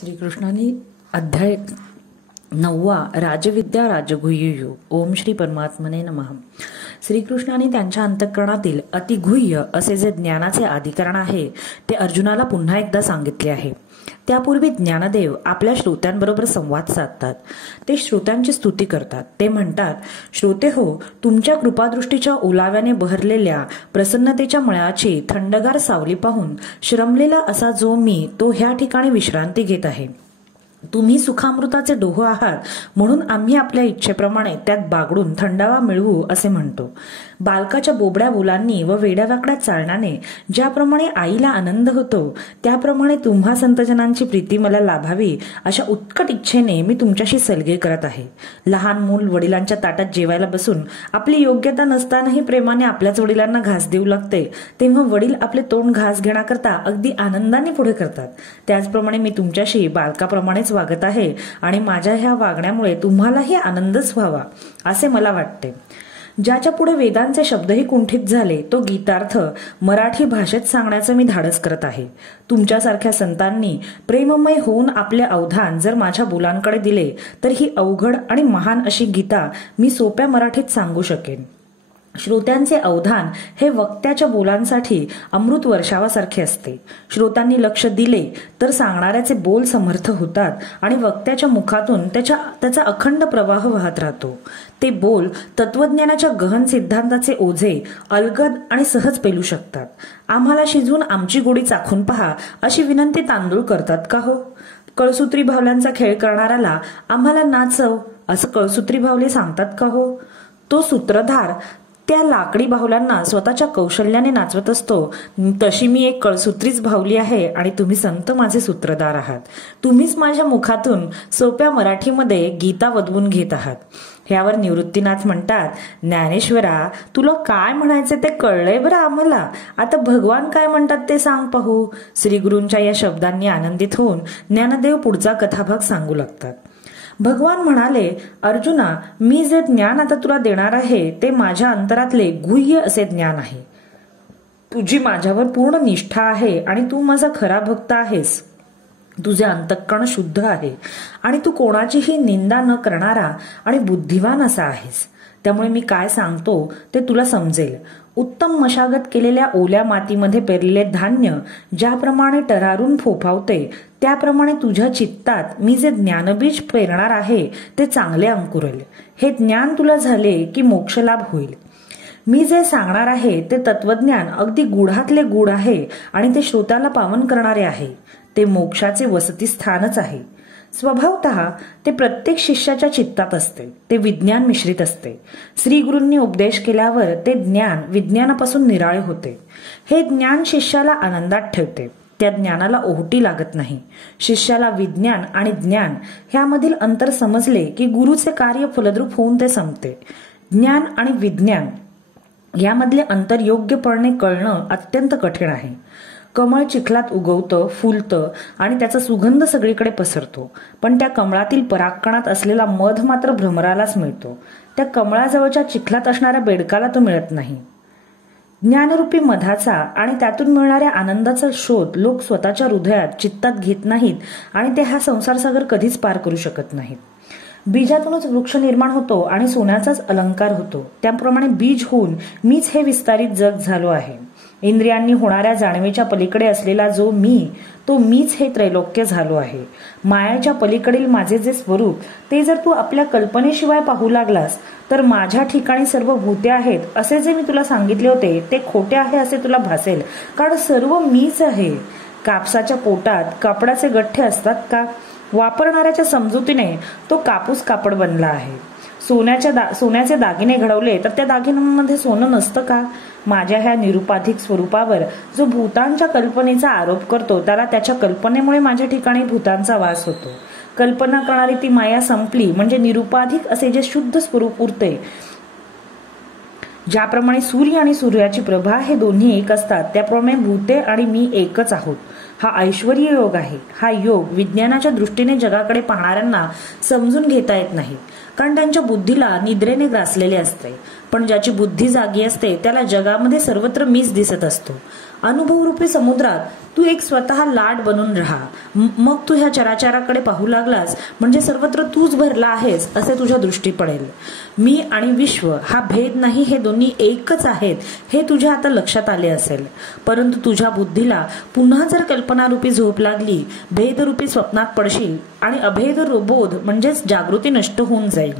श्रीकृष्णाने अध्याय 9 राजविद्या राजगुह्य. ओम श्री परमात्मने नमः. श्रीकृष्णाने त्यांच्या अंतःकरणातील अतिगुह्य असे जे ज्ञानाचे अधिकरण आहे ते अर्जुनाला पुन्हा एकदा सांगितले आहे. त्यापूर्वी ज्ञानदेव आपल्या श्रोत्यांबरोबर संवाद साधतात. ते श्रोत्यांची स्तुती करतात. ते म्हणतात, श्रोते हो, तुमच्या कृपादृष्टीच्या ओलाव्याने बहरलेल्या प्रसन्नतेच्या मळ्याची थंडगार सावली पाहून श्रमलेला असा जो मी तो ह्या ठिकाणी विश्रांती घेत आहे. तुम्ही सुखामृताचे डोह आहात म्हणून आम्ही आपल्या इच्छेप्रमाणे त्यात बागडून थंडावा मिळवू असे म्हणतो. बालकाच्या बोबड्या बोलांनी व वेड्यावाकड्या चालण्याने ज्याप्रमाणे आईला आनंद होतो त्याप्रमाणे तुम्हा संतजनांची प्रीती मला लाभावी अशा उत्कट इच्छेने मी तुमच्याशी सलगे करत आहे. लहान मूल वडिलांच्या ताटात जेवायला बसून आपली योग्यता नसतानाही प्रेमाने आपल्याच वडिलांना घास देऊ लागते तेव्हा वडील आपले तोंड घास घेण्याकरता अगदी आनंदाने पुढे करतात. त्याचप्रमाणे मी तुमच्याशी बालकाप्रमाणेच वागत आहे आणि माझ्या ह्या वागण्यामुळे तुम्हालाही आनंदच व्हावा असे मला वाटते. ज्याच्या पुढे वेदांचे शब्दही कुंठित झाले तो गीतार्थ मराठी भाषेत सांगण्याचं मी धाडस करत आहे. तुमच्यासारख्या संतांनी प्रेममय होऊन आपले अवधान जर माझ्या बोलांकडे दिले तर ही अवघड आणि महान अशी गीता मी सोप्या मराठीत सांगू शकेन. श्रोत्यांचे अवधान हे वक्त्याच्या बोलांसाठी अमृत वर्षावासारखे असते. श्रोत्यांनी लक्ष दिले तर सांगणाऱ्याचे बोल समर्थ होतात आणि वक्त्याच्या मुखातून त्याचा अखंड प्रवाह वाहत राहतो. ते बोल तत्वज्ञानाच्या गहन सिद्धांताचे ओझे अलगद आणि सहज पेलू शकतात. आम्हाला शिजवून आमची गोडी चाखून पहा अशी विनंती तांदूळ करतात का हो? कळसूत्री भावल्यांचा खेळ करणाऱ्याला आम्हाला नाचव असं कळसूत्री भावले सांगतात का हो? तो सूत्रधार त्या लाकडी बाहुल्यांना स्वतःच्या कौशल्याने नाचवत असतो. तशी मी एक कळसूत्रीच भावली आहे आणि तुम्ही संत माझे सूत्रधार आहात. तुम्हीच माझ्या मुखातून सोप्या मराठीमध्ये गीता वदवून घेत आहात. ह्यावर निवृत्तीनाथ म्हणतात, ज्ञानेश्वरा, तुला काय म्हणायचे ते कळलंय बरं आम्हाला. आता भगवान काय म्हणतात ते सांग पाहू. श्रीगुरूंच्या या शब्दांनी आनंदित होऊन ज्ञानदेव पुढचा कथाभाग सांगू लागतात. भगवान म्हणाले, अर्जुना, मी जे ज्ञान आता तुला देणार आहे ते माझ्या अंतरातले गुह्य असे ज्ञान आहे. तुझी माझ्यावर पूर्ण निष्ठा आहे आणि तू माझा खरा भक्त आहेस. तुझे अंतःकरण शुद्ध आहे आणि तू कोणाचीही निंदा न करणारा आणि बुद्धिवान असा आहेस. त्यामुळे मी काय सांगतो ते तुला समजेल. उत्तम मशागत केलेल्या ओल्या मातीमध्ये पेरलेले धान्य ज्याप्रमाणे टरारून फोफावते त्याप्रमाणे तुझ्या चित्तात मी जे ज्ञानबीज पेरणार आहे ते चांगले अंकुरेल. हे ज्ञान तुला झाले की मोक्षलाभ होईल. मी जे सांगणार आहे ते तत्वज्ञान अगदी गुढातले गुढ आहे आणि ते श्रोत्याला पावन करणारे आहे. ते मोक्षाचे वसतिस्थानच आहे. स्वभावतः ते प्रत्येक शिष्याच्या चित्तात असते. ते विज्ञान मिश्रित असते. श्री गुरूंनी उपदेश केल्यावर ते ज्ञान विज्ञानापासून निराळे होते. हे ज्ञान शिष्याला आनंदात ठेवते. त्या ज्ञानाला ओहटी लागत नाही. शिष्याला विज्ञान आणि ज्ञान ह्यामधील अंतर समजले की गुरुचे कार्य फलद्रूप होऊन ते संपते. ज्ञान आणि विज्ञान यामधले अंतर योग्यपणे कळणं अत्यंत कठीण आहे. कमळ चिखलात उगवतं, फुलतं आणि त्याचा सुगंध सगळीकडे पसरतो. पण त्या कमळातील परागकणात असलेला मध मात्र भ्रमरालाच मिळतो. त्या कमळाजवळच्या चिखलात असणाऱ्या बेडकाला तो मिळत नाही. ज्ञानरूपी मधाचा आणि त्यातून मिळणाऱ्या आनंदाचा शोध लोक स्वतःच्या हृदयात चित्तात घेत नाहीत आणि ते हा संसारसागर कधीच पार करू शकत नाहीत. बीजातूनच वृक्ष निर्माण होतो आणि सोन्याचाच अलंकार होतो. त्याप्रमाणे बीज होऊन मीच हे विस्तारित जग झालो आहे. इंद्रियांनी होणाऱ्या जाणीवेच्या पलीकडे असलेला जो मी तो मीच हे त्रैलोक्य झालो आहे. मायाच्या पलीकडील माझे जे स्वरूप ते जर तू आपल्या कल्पनेशिवाय पाहू लागलास तर माझ्या ठिकाणी सर्व भूते आहेत असे जे मी तुला सांगितले होते ते खोटे आहे असे तुला भासेल. कारण सर्व मीच आहे. कापसाच्या पोटात कापडाचे गठ्ठे असतात का? वापरणाऱ्याच्या समजुतीने तो कापूस कापड बनला आहे. सोन्याचे दागिने घडवले तर त्या दागिन्यांमध्ये सोनं नसतं का? माझ्या ह्या निरुपाधिक स्वरूपावर जो भूतांच्या कल्पनेचा आरोप करतो त्याला त्याच्या कल्पनेमुळे माझ्या ठिकाणी भूतांचा वास होतो. कल्पना करणारी ती माया संपली म्हणजे निरुपाधिक असे जे शुद्ध स्वरूप उरते. ज्याप्रमाणे सूर्य आणि सूर्याची प्रभा हे दोन्ही एक असतात त्याप्रमाणे भूते आणि मी एकच आहोत. हा ऐश्वर्य योग आहे. हा योग विज्ञानाच्या दृष्टीने जगाकडे पाहणाऱ्यांना समजून घेता येत नाही कारण त्यांच्या बुद्धीला निद्रेने ग्रासलेले असते. पण ज्याची बुद्धी जागी असते त्याला जगामध्ये सर्वत्र मीच दिसत असतो. अनुभवरूपी समुद्रात तू एक स्वतः लाट बनून राहा. मग तू ह्या चराचराकडे पाहू लागलास म्हणजे सर्वत्र तूच भरला आहेस असे तुझ्या दृष्टी पडेल. मी आणि विश्व हा भेद नाही, हे दोन्ही एकच आहेत हे तुझ्या आता लक्षात आले असेल. परंतु तुझ्या बुद्धीला पुन्हा जर कल्पनारूपी झोप लागली, भेदरूपी स्वप्नात पडशील आणि अभेद बोध म्हणजेच जागृती नष्ट होऊन जाईल.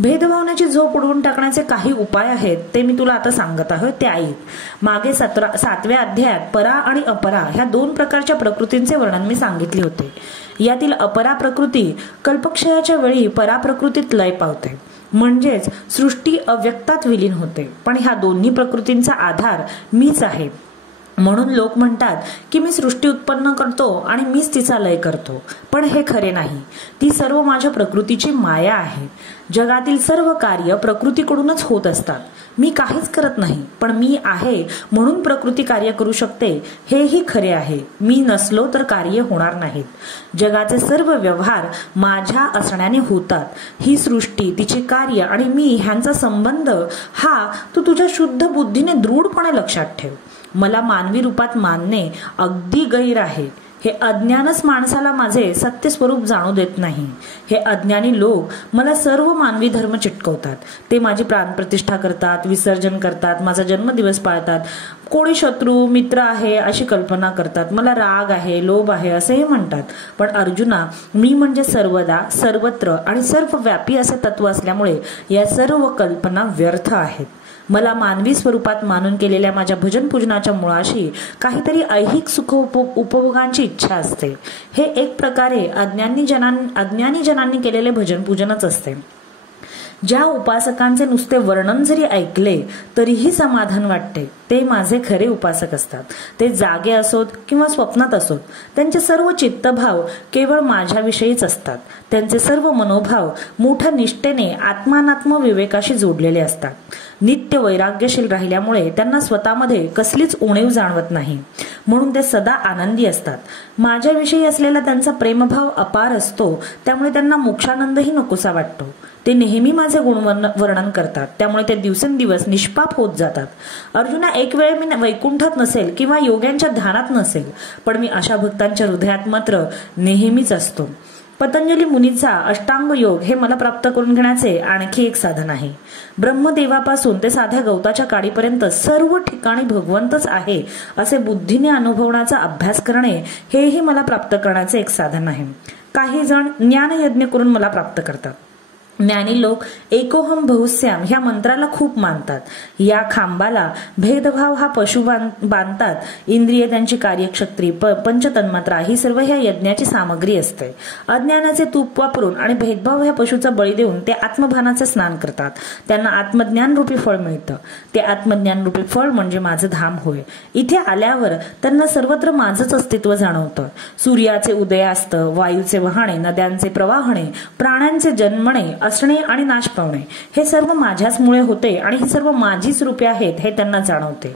भेदभावनाची झोप उडवून टाकण्याचे काही उपाय आहेत ते मी तुला आता सांगत आहे, ते ऐक. मागे 7व्या अध्यायात परा आणि अपरा ह्या 2 प्रकारच्या प्रकृतींचे वर्णन मी सांगितले होते. यातील अपरा प्रकृती कल्पक्षयाच्या वेळी परा प्रकृतीत लय पावते, म्हणजेच सृष्टी अव्यक्तात विलीन होते. पण ह्या दोन्ही प्रकृतींचा आधार मीच आहे. म्हणून लोक म्हणतात की मी सृष्टी उत्पन्न करतो आणि मीच तिचा लय करतो, पण हे खरे नाही. ती सर्व माझ्या प्रकृतीची माया आहे. जगातील सर्व कार्य प्रकृतीकडूनच होत असतात. मी काहीच करत नाही, पण मी आहे म्हणून प्रकृती कार्य करू शकते, हेही खरे आहे. मी नसलो तर कार्य होणार नाहीत. जगाचे सर्व व्यवहार माझ्या असण्याने होतात. ही सृष्टी, तिचे कार्य आणि मी ह्यांचा संबंध हा तू तुझ्या शुद्ध बुद्धीने दृढपणे लक्षात ठेव. मला मानवी रूपात मानणे अगदी गैर आहे. हे अज्ञानच माणसाला माझे सत्य स्वरूप जाणू देत नाही. हे अज्ञानी लोक मला सर्व मानवी धर्म चिटकवतात. ते माझी प्राणप्रतिष्ठा करतात, विसर्जन करतात, माझा जन्मदिवस पाळतात. कोणी शत्रू मित्र आहे अशी कल्पना करतात. मला राग आहे, लोभ आहे असेही म्हणतात. पण अर्जुना, मी म्हणजे सर्वदा, सर्वत्र आणि सर्वव्यापी असे तत्व असल्यामुळे या सर्व कल्पना व्यर्थ आहेत. मला मानवी स्वरूपात मानून केलेल्या माझ्या भजन पूजनाच्या मुळाशी काहीतरी ऐहिक सुख उपभोगांची इच्छा असते. हे एक प्रकारे अज्ञानी जनांनी केलेले भजन पूजनच असते. ज्या उपासकांचे नुसते वर्णन जरी ऐकले तरीही समाधान वाटते, ते माझे खरे उपासक असतात. ते जागे असोत किंवा स्वप्नात असोत, त्यांचे सर्व चित्तभाव केवळ माझ्याविषयीच असतात. त्यांचे सर्व मनोभाव मोठ्या निष्ठेने आत्मानात्म विवेकाशी जोडलेले असतात. नित्य वैराग्यशील राहिल्यामुळे त्यांना स्वतःमध्ये कसलीच उणीव जाणवत नाही, म्हणून ते सदा आनंदी असतात. माझ्याविषयी असलेला त्यांचा प्रेमभाव अपार असतो, त्यामुळे त्यांना मोक्षानंदही नकोसा वाटतो. ते नेहमी माझे गुणवर्णन करतात, त्यामुळे ते दिवसेंदिवस निष्पाप होत जातात. अर्जुना, एक वेळ मी वैकुंठात नसेल किंवा योग्यांच्या ध्यानात नसेल, पण मी अशा भक्तांच्या हृदयात मात्र नेहमीच असतो. पतंजली मुनीचा अष्टांग योग हे मला प्राप्त करून घेण्याचे आणखी एक साधन आहे. ब्रह्मदेवापासून ते साध्या गवताच्या काडीपर्यंत सर्व ठिकाणी भगवंतच आहे असे बुद्धीने अनुभवण्याचा अभ्यास करणे हेही मला प्राप्त करण्याचे एक साधन आहे. काही जण ज्ञानयज्ञ करून मला प्राप्त करतात. ज्ञानी लोक एकोहम बहुस्याम ह्या मंत्राला खूप मानतात. या खांबाला भेदभाव हा पशु बांधतात. इंद्रिय त्यांची कार्यक्षत्री, पंचतन्मात्रा ही सर्व ह्या यज्ञाची सामग्री असते. अज्ञानाचे तूप वापरून आणि भेदभाव ह्या पशुचा बळी देऊन ते आत्मभानाचे स्नान करतात. त्यांना आत्मज्ञान रूपी फळ मिळतं. ते आत्मज्ञान रूपी फळ म्हणजे माझं धाम होय. इथे आल्यावर त्यांना सर्वत्र माझंच अस्तित्व जाणवतं. सूर्याचे उदयास्त, वायूचे वाहणे, नद्यांचे प्रवाहणे, प्राण्यांचे जन्मणे, असणे आणि नाश पावणे हे सर्व माझ्याच मुळे होते आणि ही सर्व माझीच रूपे आहेत हे त्यांना जाणवते.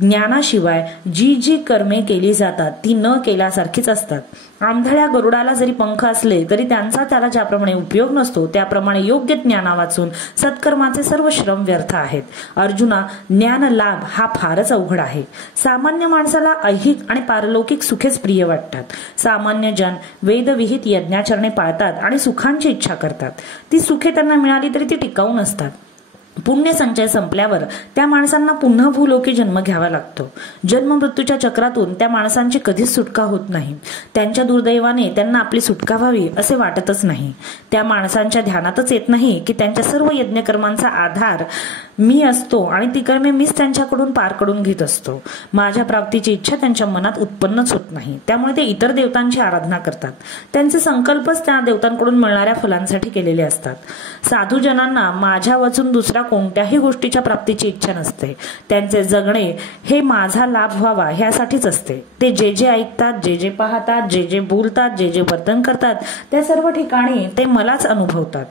ज्ञानाशिवाय जी जी कर्मे केली जातात ती न केल्यासारखीच असतात. आंधळ्या गरुडाला जरी पंख असले तरी त्यांचा त्याला ज्याप्रमाणे उपयोग नसतो, त्याप्रमाणे योग्य ज्ञाना वाचून सत्कर्माचे सर्व श्रम व्यर्थ आहेत. अर्जुना, ज्ञान लाभ हा फारच अवघड आहे. सामान्य माणसाला ऐहिक आणि पारलौकिक सुखेच प्रिय वाटतात. सामान्य जन वेदविहित यज्ञाचरणे पाळतात आणि सुखांची इच्छा करतात. ती सुखे त्यांना मिळाली तरी ती टिकाऊ नसतात. पुण्य संचय संपल्यावर त्या माणसांना पुन्हा भूलोकी जन्म घ्यावा लागतो. जन्म मृत्यूच्या चक्रातून त्या माणसांची कधीच सुटका होत नाही. त्यांच्या दुर्दैवाने त्यांना आपली सुटका व्हावी असे वाटतच नाही. त्या माणसांच्या ध्यानातच येत नाही की त्यांच्या सर्व यज्ञकर्मांचा आधार मी असतो आणि ती कर्मे मीच त्यांच्याकडून पार करून घेत असतो. माझ्या प्राप्तीची इच्छा त्यांच्या मनात उत्पन्नच होत नाही. त्यामुळे ते इतर देवतांची आराधना करतात. त्यांचे संकल्पच त्या देवतांकडून मिळणाऱ्या फलांसाठी केलेले असतात. साधूजनांना माझ्या वाचून दुसऱ्या कोणत्याही गोष्टीच्या प्राप्तीची इच्छा नसते. त्यांचे जगणे हे माझा लाभ व्हावा ह्यासाठीच असते. ते जे जे ऐकतात, जे जे पाहतात, जे जे बोलतात, जे जे वर्तन करतात त्या सर्व ठिकाणी ते मलाच अनुभवतात.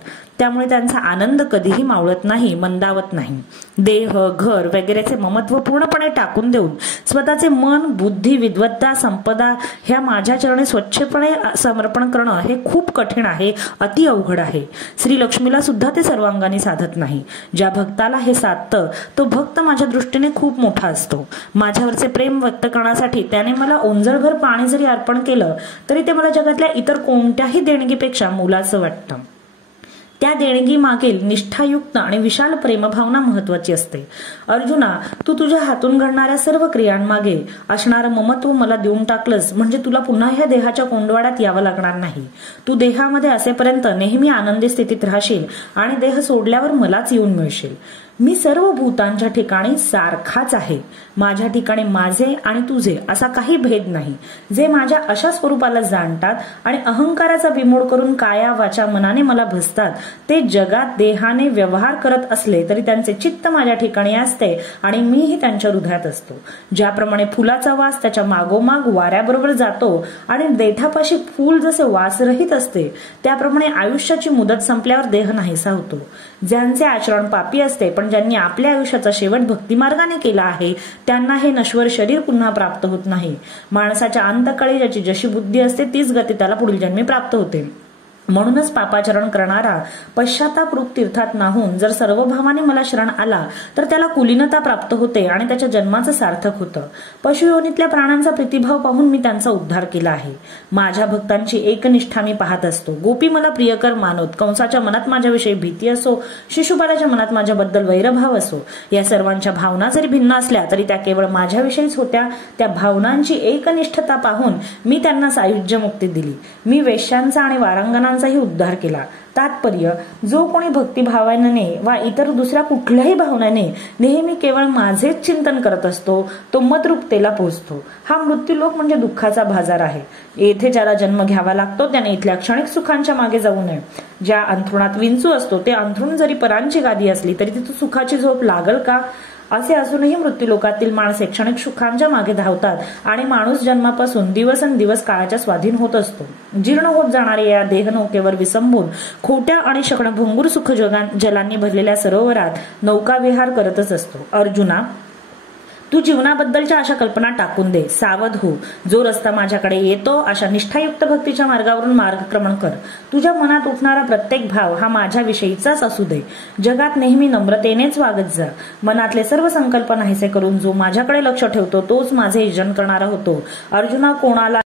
त्यामुळे त्यांचा आनंद कधीही मावळत नाही, मंदावत नाही. देह, घर वगैरेचे ममत्व पूर्णपणे टाकून देऊन स्वतःचे मन, बुद्धी, विद्वत्ता, संपदा ह्या माझ्या चरणी स्वच्छपणे समर्पण करणं हे खूप कठीण आहे, अति अवघड आहे. श्री लक्ष्मीला सुद्धा ते सर्वांगाने साधत नाही. ज्या भक्ताला हे साधतं तो भक्त माझ्या दृष्टीने खूप मोठा असतो. माझ्यावरचे प्रेम व्यक्त करण्यासाठी त्याने मला ओंजळभर पाणी जरी अर्पण केलं तरी ते मला जगातल्या इतर कोणत्याही देणगीपेक्षा मोलाचं वाटतं. त्या देणगी मागील निष्ठायुक्त आणि विशाल प्रेमभावना महत्वाची असते. अर्जुना, तू तुझ्या हातून घडणाऱ्या सर्व क्रियांमागे असणारं ममत्व मला देऊन टाकलंस म्हणजे तुला पुन्हा ह्या देहाच्या कोंडवाड्यात यावं लागणार नाही. तू देहामध्ये असेपर्यंत नेहमी आनंदी स्थितीत राहशील आणि देह सोडल्यावर मलाच येऊन मिळशील. मी सर्व भूतांच्या ठिकाणी सारखाच आहे. माझ्या ठिकाणी माझे आणि तुझे असा काही भेद नाही. जे माझ्या अशा स्वरूपाला जाणतात आणि अहंकाराचा बिमोड करून काया वाचा मनाने मला भजतात ते जगात देहाने व्यवहार करत असले तरी त्यांचे चित्त माझ्या ठिकाणी असते आणि मीही त्यांच्या हृदयात असतो. ज्याप्रमाणे फुलाचा वास त्याच्या मागोमाग वाऱ्याबरोबर जातो आणि देठापाशी फूल जसे वासरहित असते त्याप्रमाणे आयुष्याची मुदत संपल्यावर देह नाहीसा होतो. ज्यांचे आचरण पापी असते पण ज्यांनी आपल्या आयुष्याचा शेवट भक्तिमार्गाने केला आहे त्यांना हे नश्वर शरीर पुन्हा प्राप्त होत नाही. माणसाच्या अंतकाळी ज्याची जशी बुद्धी असते तीच गती त्याला पुढील जन्मी प्राप्त होते. म्हणूनच पापाचरण करणारा पश्चातापरूप तीर्थात नाहून जर सर्व भावाने मला शरण आला तर त्याला कुलीनता प्राप्त होते आणि त्याच्या जन्माचं सार्थक होतं. पशुयोनीतल्या प्राण्यांचा प्रीतिभाव पाहून मी त्यांचा उद्धार केला आहे. माझ्या भक्तांची एकनिष्ठा मी पाहत असतो. गोपी मला प्रियकर मानोत, कंसाच्या मनात माझ्याविषयी भीती असो, शिशुपालाच्या मनात माझ्याबद्दल वैरभाव असो, या सर्वांच्या भावना जरी भिन्न असल्या तरी त्या केवळ माझ्याविषयीच होत्या. त्या भावनांची एकनिष्ठता पाहून मी त्यांना सायुज्य मुक्ती दिली. मी वेश्यांचा आणि वारांगणांचाही उद्धार केला. तात्पर्य, जो कोणी भक्तिभावाने वा इतर दुसऱ्या कुठल्याही भावनेने नेहमी केवळ माझेच चिंतन करत असतो तो मतरूपतेला पोहोचतो. हा मृत्यूलोक म्हणजे दुःखाचा बाजार आहे. येथे ज्याला जन्म घ्यावा लागतो त्याने इथल्या क्षणिक सुखांच्या मागे जाऊ नये. ज्या अंथरुणात विंचू असतो ते अंथरुण जरी परांची गादी असली तरी तिथं सुखाची झोप लागल का? असे असूनही मृत्यूलोकातील माणसे क्षणिक सुखांच्या मागे धावतात आणि माणूस जन्मापासून दिवसेंदिवस काळाच्या स्वाधीन होत असतो. जीर्ण होत जाणाऱ्या या देहनौकेवर विसंबून खोट्या आणि शकणभंगूर सुख जलांनी भरलेल्या सरोवरात नौकाविहार करतच असतो. अर्जुना, तू जीवनाबद्दलच्या अशा कल्पना टाकून दे. सावध हो. जो रस्ता माझ्याकडे येतो अशा निष्ठायुक्त भक्तीच्या मार्गावरून मार्गक्रमण कर. तुझ्या मनात उठणारा प्रत्येक भाव हा माझ्याविषयीचाच असू दे. जगात नेहमी नम्रतेनेच वागत जा. मनातले सर्व संकल्प नाहीसे करून जो माझ्याकडे लक्ष ठेवतो तोच माझे यजन करणारा होतो. अर्जुना, कोणाला